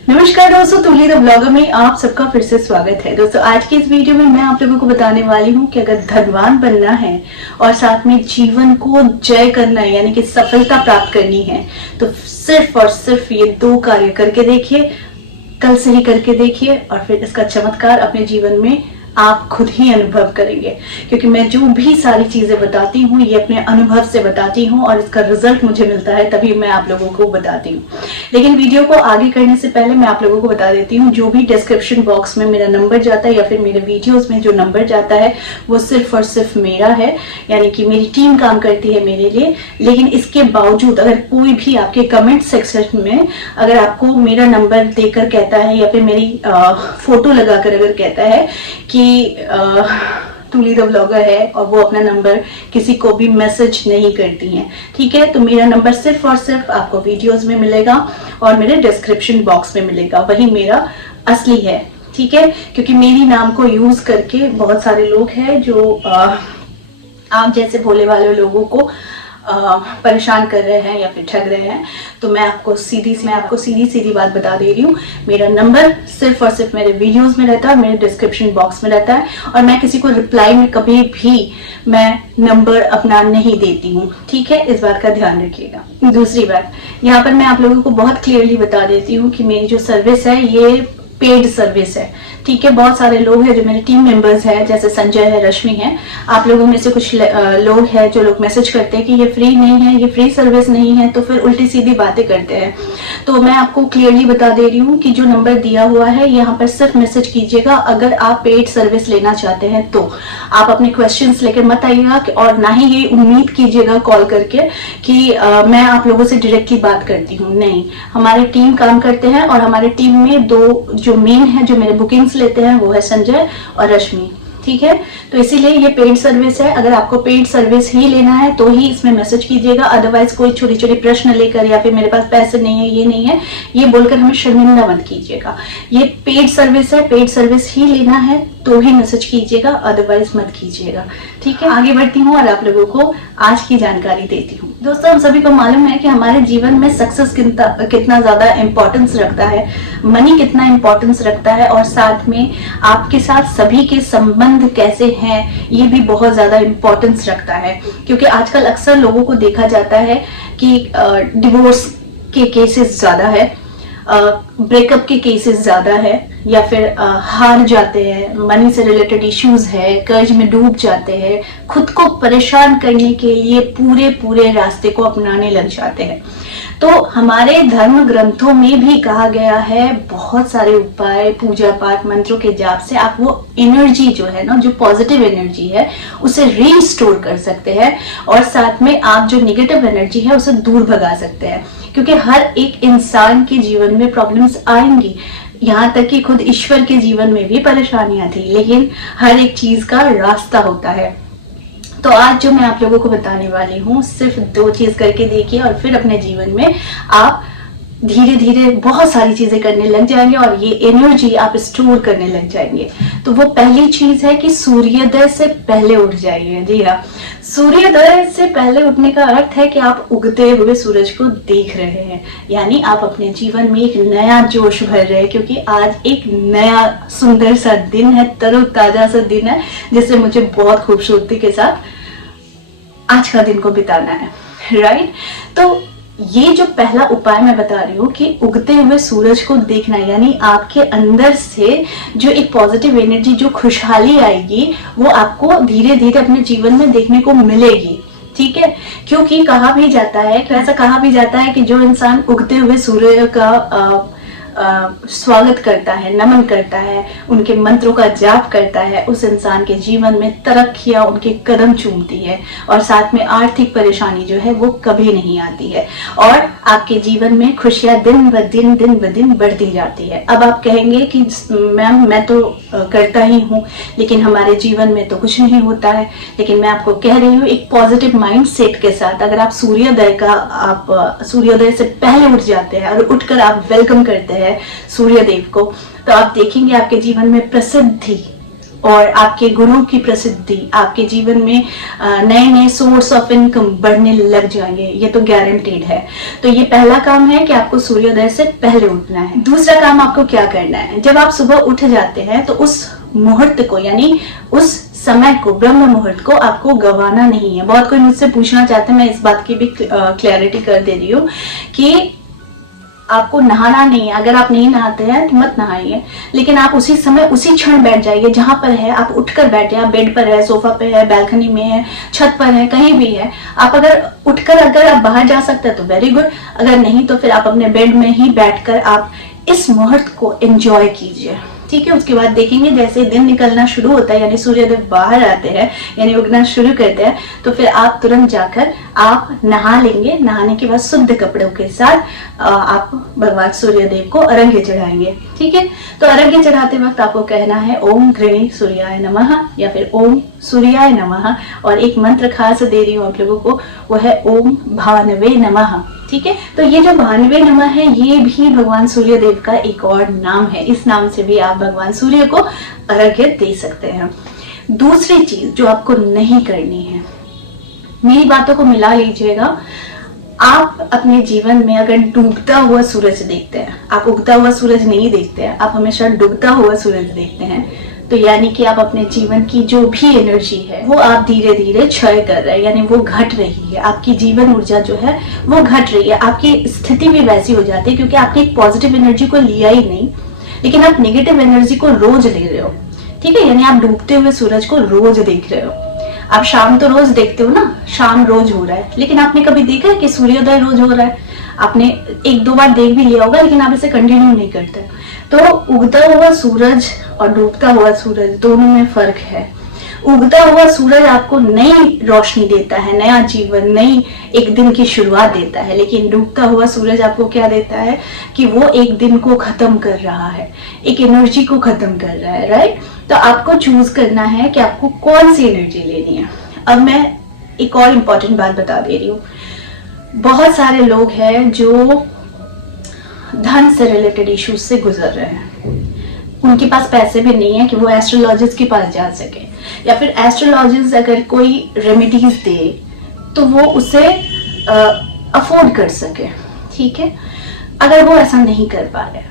नमस्कार दोस्तों, तुली the blogger में आप सबका फिर से स्वागत है। दोस्तों आज की इस वीडियो में मैं आप लोगों को बताने वाली हूँ कि अगर धनवान बनना है और साथ में जीवन को जय करना है यानी कि सफलता प्राप्त करनी है तो सिर्फ और सिर्फ ये 2 कार्य करके देखिए, कल से ही करके देखिए और फिर इसका चमत्कार अपने जीवन में आप खुद ही अनुभव करेंगे। क्योंकि मैं जो भी सारी चीजें बताती हूँ ये अपने अनुभव से बताती हूँ और इसका रिजल्ट मुझे मिलता है तभी मैं आप लोगों को बताती हूँ। लेकिन वीडियो को आगे करने से पहले मैं आप लोगों को बता देती हूँ, जो भी डिस्क्रिप्शन बॉक्स में मेरा नंबर जाता है या फिर मेरे वीडियोस में जो नंबर जाता है वो सिर्फ और सिर्फ मेरा है, यानी कि मेरी टीम काम करती है मेरे लिए। लेकिन इसके बावजूद अगर कोई भी आपके कमेंट सेक्शन में अगर आपको मेरा नंबर देकर कहता है या फिर मेरी फोटो लगाकर अगर कहता है कि तुली द ब्लॉगर है और वो अपना नंबर किसी को भी मैसेज नहीं करती हैं, ठीक है, तो मेरा नंबर सिर्फ और सिर्फ आपको वीडियोस में मिलेगा और मेरे डिस्क्रिप्शन बॉक्स में मिलेगा, वही मेरा असली है, ठीक है। क्योंकि मेरी नाम को यूज करके बहुत सारे लोग हैं जो आप जैसे भोले वाले लोगों को परेशान कर रहे हैं या फिर ठग रहे हैं। तो मैं आपको सीधी बात बता दे रही हूँ, मेरा नंबर सिर्फ और सिर्फ मेरे वीडियोस में रहता है, मेरे डिस्क्रिप्शन बॉक्स में रहता है और मैं किसी को रिप्लाई में कभी भी मैं नंबर अपना नहीं देती हूँ, ठीक है, इस बात का ध्यान रखिएगा। दूसरी बात, यहाँ पर मैं आप लोगों को बहुत क्लियरली बता देती हूँ कि मेरी जो सर्विस है ये पेड सर्विस है, ठीक है। बहुत सारे लोग हैं जो मेरे टीम मेंबर्स हैं, जैसे संजय है, रश्मि है, आप लोगों में से कुछ लोग हैं जो लोग मैसेज करते हैं कि ये फ्री नहीं है, ये फ्री सर्विस नहीं है, तो फिर उल्टी सीधी बातें करते हैं। तो मैं आपको क्लियरली बता दे रही हूँ कि जो नंबर दिया हुआ है यहाँ पर सिर्फ मैसेज कीजिएगा अगर आप पेड सर्विस लेना चाहते हैं। तो आप अपने क्वेश्चंस लेकर मत आइएगा और ना ही ये उम्मीद कीजिएगा कॉल करके कि मैं आप लोगों से डायरेक्टली बात करती हूँ, नहीं। हमारी टीम काम करते हैं और हमारे टीम में 2 जो मेन है जो मेरे बुकिंग्स लेते हैं वो है संजय और रश्मि, ठीक है। तो इसीलिए ये पेड सर्विस है, अगर आपको पेड सर्विस ही लेना है तो ही इसमें मैसेज कीजिएगा, अदरवाइज कोई छोटी छोटी प्रश्न लेकर या फिर मेरे पास पैसे नहीं है, ये नहीं है, ये बोलकर हमें शर्मिंदा मत कीजिएगा। ये पेड सर्विस है, पेड सर्विस ही लेना है तो ही मैसेज कीजिएगा, अदरवाइज मत कीजिएगा, ठीक है। आगे बढ़ती हूँ और आप लोगों को आज की जानकारी देती हूँ। दोस्तों हम सभी को मालूम है कि हमारे जीवन में सक्सेस कितना ज्यादा इंपॉर्टेंस रखता है, मनी कितना इंपॉर्टेंस रखता है और साथ में आपके साथ सभी के संबंध कैसे हैं ये भी बहुत ज्यादा इंपॉर्टेंस रखता है। क्योंकि आजकल अक्सर लोगों को देखा जाता है कि डिवोर्स के केसेस ज्यादा है, ब्रेकअप के केसेस ज्यादा है, या फिर हार जाते हैं, मनी से रिलेटेड इश्यूज है, कर्ज में डूब जाते हैं, खुद को परेशान करने के लिए पूरे रास्ते को अपनाने लग जाते हैं। तो हमारे धर्म ग्रंथों में भी कहा गया है बहुत सारे उपाय, पूजा पाठ, मंत्रों के जाप से आप वो एनर्जी जो है ना, जो पॉजिटिव एनर्जी है उसे रीस्टोर कर सकते हैं और साथ में आप जो निगेटिव एनर्जी है उसे दूर भगा सकते हैं। क्योंकि हर एक इंसान के जीवन में प्रॉब्लम्स आएंगी, यहाँ तक कि खुद ईश्वर के जीवन में भी परेशानियां थी, लेकिन हर एक चीज का रास्ता होता है। तो आज जो मैं आप लोगों को बताने वाली हूँ सिर्फ 2 चीज करके देखिए और फिर अपने जीवन में आप धीरे धीरे बहुत सारी चीजें करने लग जाएंगे और ये एनर्जी आप स्टोर करने लग जाएंगे। तो वो पहली चीज है कि सूर्योदय से पहले उठ जाइए। जी हाँ, सूर्योदय से पहले उठने का अर्थ है कि आप उगते हुए सूरज को देख रहे हैं, यानी आप अपने जीवन में एक नया जोश भर रहे हैं। क्योंकि आज एक नया सुंदर सा दिन है, तरोताजा सा दिन है, जिससे मुझे बहुत खूबसूरती के साथ आज का दिन को बिताना है, राइट। तो ये जो पहला उपाय मैं बता रही हूँ कि उगते हुए सूरज को देखना, यानी आपके अंदर से जो एक पॉजिटिव एनर्जी, जो खुशहाली आएगी वो आपको धीरे धीरे अपने जीवन में देखने को मिलेगी, ठीक है। क्योंकि कहा भी जाता है, ऐसा कहा भी जाता है कि जो इंसान उगते हुए सूर्य का स्वागत करता है, नमन करता है, उनके मंत्रों का जाप करता है, उस इंसान के जीवन में तरक्कियां उनके कदम चूमती है और साथ में आर्थिक परेशानी जो है वो कभी नहीं आती है और आपके जीवन में खुशियां दिन ब दिन बढ़ती जाती है। अब आप कहेंगे कि मैम मैं तो करता ही हूँ लेकिन हमारे जीवन में तो कुछ नहीं होता है। लेकिन मैं आपको कह रही हूँ एक पॉजिटिव माइंड सेट के साथ अगर आप सूर्योदय से पहले उठ जाते हैं और उठकर आप वेलकम करते हैं सूर्यदेव को, तो आप देखेंगे आपके जीवन में प्रसिद्धि और आपके गुणों की प्रसिद्धि, आपके जीवन में नए नए सोर्स ऑफ इनकम बढ़ने लग जाएंगे, ये तो गारंटेड है। तो ये पहला काम है कि आपको सूर्योदय से पहले उठना है। दूसरा काम आपको क्या करना है, जब आप सुबह उठ जाते हैं तो उस मुहूर्त को, यानी उस समय को, ब्रह्म मुहूर्त को आपको गंवाना नहीं है। बहुत कोई मुझसे पूछना चाहते हैं, मैं इस बात की भी क्लैरिटी कर दे रही हूँ कि आपको नहाना नहीं है। अगर आप नहीं नहाते हैं तो मत नहाइए, लेकिन आप उसी समय उसी क्षण बैठ जाइए जहां पर है, आप उठकर बैठ जाए। बेड पर है, सोफा पे है, बालकनी में है, छत पर है, कहीं भी है। आप अगर उठकर अगर आप बाहर जा सकते हैं तो वेरी गुड, अगर नहीं तो फिर आप अपने बेड में ही बैठकर आप इस मुहूर्त को एंजॉय कीजिए। ठीक है, उसके बाद देखेंगे जैसे दिन निकलना शुरू होता है, यानी सूर्योदय बाहर आते हैं, यानी उगना शुरू करते हैं, तो फिर आप तुरंत जाकर आप नहा लेंगे। नहाने के बाद शुद्ध कपड़ों के साथ आप भगवान सूर्यदेव को अर्घ्य चढ़ाएंगे। ठीक है, तो अर्घ्य चढ़ाते वक्त आपको कहना है ओम गृणी सूर्याय नमः या फिर ओम सूर्याय नमः, और एक मंत्र खास दे रही हूँ आप लोगों को, वो है ओम भानवे नमः। ठीक है, तो ये जो भानवे नमः है ये भी भगवान सूर्य देव का एक और नाम है। इस नाम से भी आप भगवान सूर्य को अर्घ्य दे सकते हैं। दूसरी चीज जो आपको नहीं करनी है, मेरी बातों को मिला लीजिएगा। आप अपने जीवन में अगर डूबता हुआ सूरज देखते हैं, आप उगता हुआ सूरज नहीं देखते हैं, आप हमेशा डूबता हुआ सूरज देखते हैं, तो यानी कि आप अपने जीवन की जो भी एनर्जी है वो आप धीरे धीरे क्षय कर रहे हैं, यानी वो घट रही है। आपकी जीवन ऊर्जा जो है वो घट रही है, आपकी स्थिति भी वैसी हो जाती है क्योंकि आपने एक पॉजिटिव एनर्जी को लिया ही नहीं, लेकिन आप नेगेटिव एनर्जी को रोज ले रहे हो। ठीक है, यानी आप डूबते हुए सूरज को रोज देख रहे हो। आप शाम तो रोज देखते हो ना, शाम रोज हो रहा है, लेकिन आपने कभी देखा है कि सूर्योदय रोज हो रहा है? आपने एक दो बार देख भी लिया होगा, लेकिन आप इसे कंटिन्यू नहीं करते। तो उगता हुआ सूरज और डूबता हुआ सूरज दोनों में फर्क है। उगता हुआ सूरज आपको नई रोशनी देता है, नया जीवन, नई एक दिन की शुरुआत देता है, लेकिन डूबता हुआ सूरज आपको क्या देता है कि वो एक दिन को खत्म कर रहा है, एक एनर्जी को खत्म कर रहा है। राइट, तो आपको चूज करना है कि आपको कौन सी एनर्जी लेनी है। अब मैं एक और इम्पोर्टेंट बात बता दे रही हूँ। बहुत सारे लोग हैं जो धन से रिलेटेड इश्यूज से गुजर रहे हैं, उनके पास पैसे भी नहीं है कि वो एस्ट्रोलॉजिस्ट के पास जा सके, या फिर एस्ट्रोलॉजिस्ट अगर कोई रेमेडीज दे तो वो उसे अफोर्ड कर सके। ठीक है, अगर वो ऐसा नहीं कर पा रहे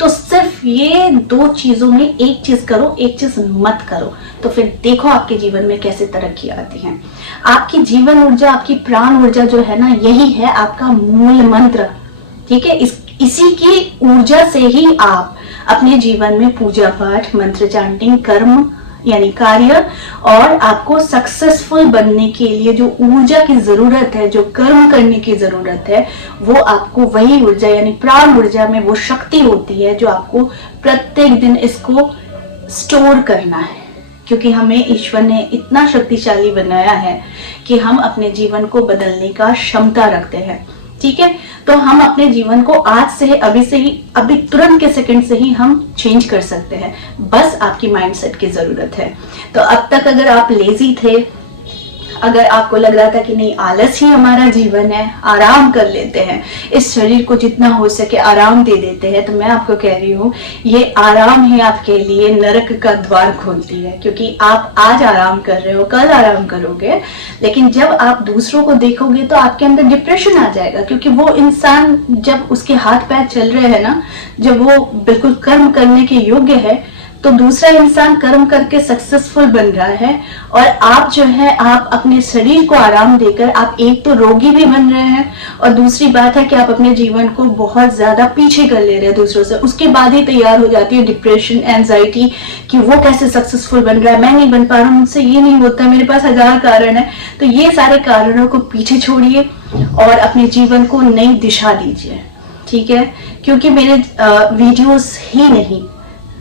तो सिर्फ ये दो चीजों में एक चीज करो, एक चीज मत करो, तो फिर देखो आपके जीवन में कैसे तरक्की आती है। आपकी जीवन ऊर्जा, आपकी प्राण ऊर्जा जो है ना, यही है आपका मूल मंत्र। ठीक है, इसी की ऊर्जा से ही आप अपने जीवन में पूजा पाठ, मंत्र चांटिंग, कर्म यानी कार्य, और आपको सक्सेसफुल बनने के लिए जो ऊर्जा की जरूरत है, जो कर्म करने की जरूरत है, वो आपको वही ऊर्जा यानी प्राण ऊर्जा में वो शक्ति होती है जो आपको प्रत्येक दिन इसको स्टोर करना है। क्योंकि हमें ईश्वर ने इतना शक्तिशाली बनाया है कि हम अपने जीवन को बदलने का क्षमता रखते हैं। ठीक है, तो हम अपने जीवन को आज से ही, अभी तुरंत के सेकंड से ही हम चेंज कर सकते हैं। बस आपकी माइंडसेट की जरूरत है। तो अब तक अगर आप लेजी थे, अगर आपको लग रहा था कि नहीं आलस ही हमारा जीवन है, आराम कर लेते हैं, इस शरीर को जितना हो सके आराम दे देते हैं, तो मैं आपको कह रही हूँ ये आराम ही आपके लिए नरक का द्वार खोलती है। क्योंकि आप आज आराम कर रहे हो, कल आराम करोगे, लेकिन जब आप दूसरों को देखोगे तो आपके अंदर डिप्रेशन आ जाएगा। क्योंकि वो इंसान जब उसके हाथ पैर चल रहे हैं ना, जब वो बिल्कुल कर्म करने के योग्य है, तो दूसरा इंसान कर्म करके सक्सेसफुल बन रहा है, और आप जो है आप अपने शरीर को आराम देकर आप एक तो रोगी भी बन रहे हैं, और दूसरी बात है कि आप अपने जीवन को बहुत ज्यादा पीछे कर ले रहे हैं दूसरों से। उसके बाद ही तैयार हो जाती है डिप्रेशन, एंजाइटी कि वो कैसे सक्सेसफुल बन रहा है, मैं नहीं बन पा रहा हूँ, मुझसे ये नहीं होता, मेरे पास 1000 कारण है। तो ये सारे कारणों को पीछे छोड़िए और अपने जीवन को नई दिशा दीजिए। ठीक है, क्योंकि मेरे वीडियोस ही नहीं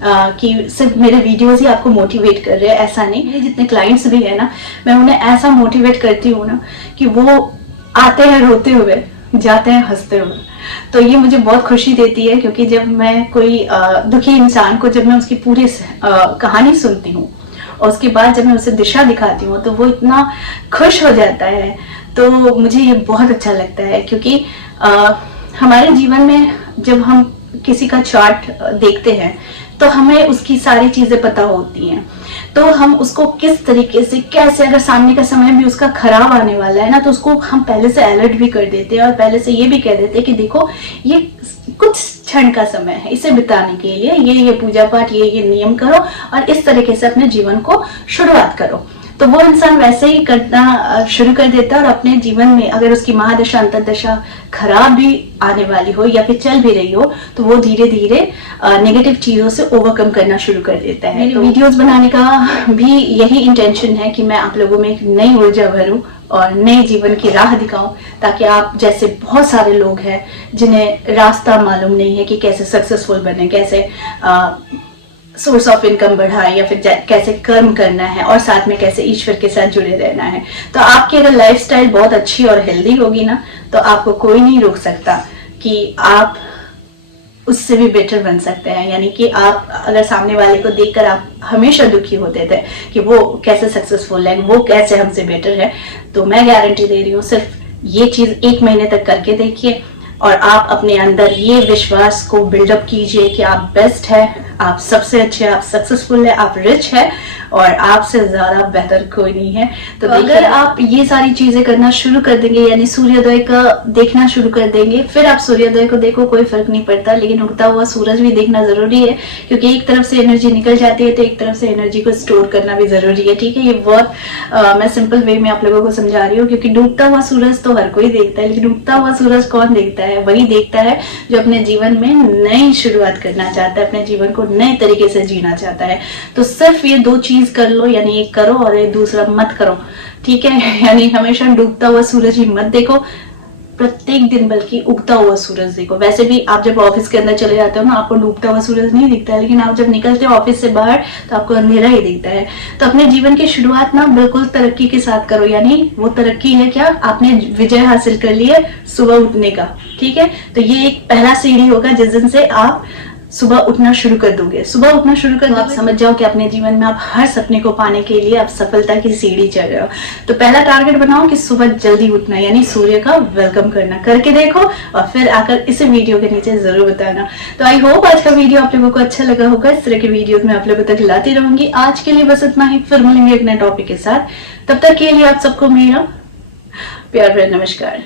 कि सिर्फ मेरे वीडियोस ही आपको मोटिवेट कर रहे हैं, ऐसा नहीं। मेरे जितने क्लाइंट्स भी है ना, मैं उन्हें ऐसा मोटिवेट करती हूँ ना कि वो आते हैं रोते हुए, जाते हैं हंसते हुए। तो ये मुझे बहुत खुशी देती है, क्योंकि जब मैं कोई दुखी इंसान को, जब मैं उसकी पूरी कहानी सुनती हूँ और उसके बाद जब मैं उसे दिशा दिखाती हूँ, तो वो इतना खुश हो जाता है। तो मुझे ये बहुत अच्छा लगता है, क्योंकि हमारे जीवन में जब हम किसी का चार्ट देखते हैं तो हमें उसकी सारी चीजें पता होती हैं। तो हम उसको किस तरीके से, कैसे, अगर सामने का समय भी उसका खराब आने वाला है ना, तो उसको हम पहले से अलर्ट भी कर देते हैं और पहले से ये भी कह देते हैं कि देखो ये कुछ क्षण का समय है, इसे बिताने के लिए ये पूजा पाठ, ये नियम करो और इस तरीके से अपने जीवन को शुरुआत करो। तो वो इंसान वैसे ही करना शुरू कर देता है और अपने जीवन में अगर उसकी महादशा अंतर्दशा खराब भी आने वाली हो या फिर चल भी रही हो, तो वो धीरे धीरे नेगेटिव चीजों से ओवरकम करना शुरू कर देता है। मेरी वीडियोस बनाने का भी यही इंटेंशन है कि मैं आप लोगों में एक नई ऊर्जा भरूं और नए जीवन की राह दिखाऊं, ताकि आप जैसे बहुत सारे लोग हैं जिन्हें रास्ता मालूम नहीं है कि कैसे सक्सेसफुल बने, कैसे सोर्स ऑफ इनकम बढ़ाए या फिर कैसे कर्म करना है और साथ में कैसे ईश्वर के साथ जुड़े रहना है। तो आपकी अगर लाइफस्टाइल बहुत अच्छी और हेल्दी होगी ना, तो आपको कोई नहीं रोक सकता कि आप उससे भी बेटर बन सकते हैं। यानी कि आप अगर सामने वाले को देखकर आप हमेशा दुखी होते थे कि वो कैसे सक्सेसफुल है, वो कैसे हमसे बेटर है, तो मैं गारंटी दे रही हूँ सिर्फ ये चीज 1 महीने तक करके देखिए और आप अपने अंदर ये विश्वास को बिल्डअप कीजिए कि आप बेस्ट है, आप सबसे अच्छे, आप सक्सेसफुल है, आप रिच है और आपसे ज्यादा बेहतर कोई नहीं है। तो अगर आप ये सारी चीजें करना शुरू कर देंगे, यानी सूर्योदय का देखना शुरू कर देंगे, फिर आप सूर्योदय को देखो कोई फर्क नहीं पड़ता, लेकिन उगता हुआ सूरज भी देखना जरूरी है, क्योंकि एक तरफ से एनर्जी निकल जाती है तो एक तरफ से एनर्जी को स्टोर करना भी जरूरी है। ठीक है, ये बहुत मैं सिंपल वे में आप लोगों को समझा रही हूँ, क्योंकि डूबता हुआ सूरज तो हर कोई देखता है, लेकिन उगता हुआ सूरज कौन देखता है? वही देखता है जो अपने जीवन में नई शुरुआत करना चाहता है, अपने जीवन को नए तरीके से जीना चाहता है। तो सिर्फ ये 2 चीज कर लो, यानी एक करो और एक दूसरा मत करो। ठीक है, यानी हमेशा डूबता हुआ सूरज ही मत देखो प्रत्येक दिन, बल्कि उगता हुआ सूरज देखो। वैसे भी आप जब ऑफिस के अंदर चले जाते हो ना, आपको डूबता हुआ सूरज नहीं दिखता है, लेकिन आप जब निकलते हो ऑफिस से बाहर तो आपको अंधेरा ही दिखता है। तो अपने जीवन की शुरुआत ना बिल्कुल तरक्की के साथ करो, यानी वो तरक्की है क्या? आपने विजय हासिल कर ली है सुबह उठने का। ठीक है, तो ये एक पहला सीढ़ी होगा जिस दिन से आप सुबह उठना शुरू कर दोगे। सुबह उठना शुरू कर दोगे, समझ जाओ कि अपने जीवन में आप हर सपने को पाने के लिए आप सफलता की सीढ़ी चढ़ रहे हो। तो पहला टारगेट बनाओ कि सुबह जल्दी उठना, यानी सूर्य का वेलकम करना। करके देखो और फिर आकर इस वीडियो के नीचे जरूर बताना। तो आई होप आज का वीडियो आप लोगों को अच्छा लगा होगा। इस तरह के वीडियो में आप लोगों तक लाती रहूंगी। आज के लिए बस इतना ही, फिर मिलेंगे एक नए टॉपिक के साथ। तब तक के लिए आप सबको मेरा प्यार भरा नमस्कार।